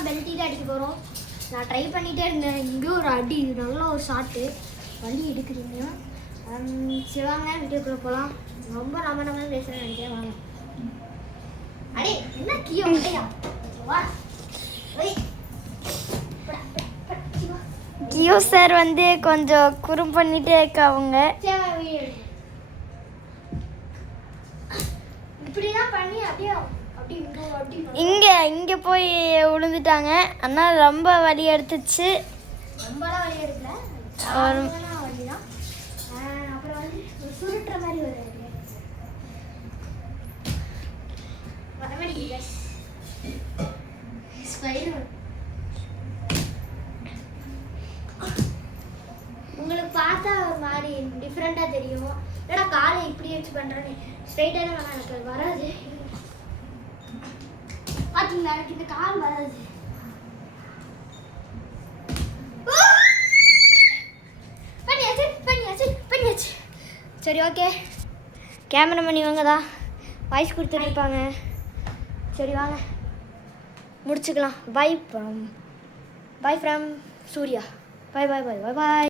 தான் பெல்ட்டில் அடிக்க போகிறோம். நான் ட்ரை பண்ணிகிட்டே இருந்தேன். இங்கே ஒரு அடி, நல்ல ஒரு ஷாட்டு வண்டி எடுக்கிறீங்க. சிவாங்க வீடியோக்குள்ளே போகலாம். ரொம்ப நம்ம பேசுகிறேன்னு நினைக்கிறேன். வாங்க. அடே என்ன கியோ இல்லையா? வா கியூ சார் வந்து கொஞ்சம் குறும் பண்ணிட்டே இருக்காங்க. இப்படிதான் பண்ணி அப்படியே இங்கே போய் விழுந்துட்டாங்க. ஆனால் ரொம்ப வலி எடுத்துச்சு. ரொம்பலாம் வலி எடுக்கல, வலிதான். அப்புறம் வந்து சுருட்டுற மாதிரி வருது. உங்களுக்கு பார்த்தா ஒரு மாதிரி டிஃப்ரெண்டா தெரியும். ஏன்னா காலை இப்படி வச்சு பண்றேன்னு ஸ்ட்ரைட்டான எனக்கு வராது. பாத்தீங்களா, எனக்கு இந்த கால் வராது. பண்ணியாச்சு. சரி, ஓகே. கேமராமேன் இவங்க தான் வாய்ஸ் கொடுத்துருப்பாங்க. சரி வாங்க முடிச்சுக்கலாம். Bye from Surya. பை.